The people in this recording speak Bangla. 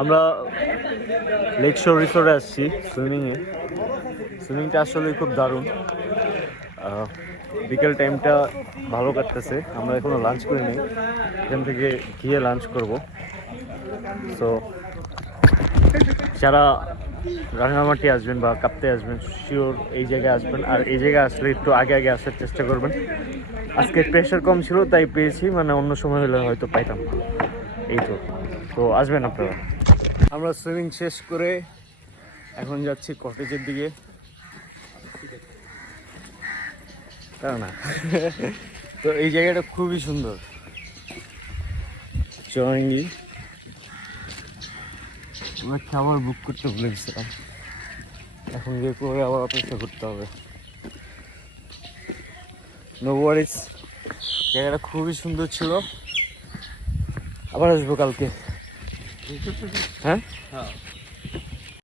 আমরা লেক শোর রিসোর্টে আসছি সুইমিংয়ে। সুইমিংটা আসলে খুব দারুণ। বিকেল টাইমটা ভালো কাটতেছে। আমরা এখনো লাঞ্চ করিনি, এখান থেকে গিয়ে লাঞ্চ করব। সো যারা রাঙামাটি আসবেন বা কাপ্তে আসবেন শিওর এই জায়গায় আসবেন। আর এই জায়গায় আসলে একটু আগে আগে আসার চেষ্টা করবেন। আজকে প্রেশার কম ছিল তাই পেয়েছি, মানে অন্য সময় হলে হয়তো পাইতাম। এই তো আসবেন আপনারা। আমরা সুইমিং শেষ করে এখন যাচ্ছি কটেজের দিকে। না তো এই জায়গাটা খুবই সুন্দর। চৌরাঙ্গি আমরা খাবার বুক করতে ভুলে গেছিলাম, এখন গিয়ে করে আবার অপেক্ষা করতে হবে। নো ওয়ারিস, জায়গাটা খুবই সুন্দর ছিল। আবার আসবো কালকে। হ্যাঁ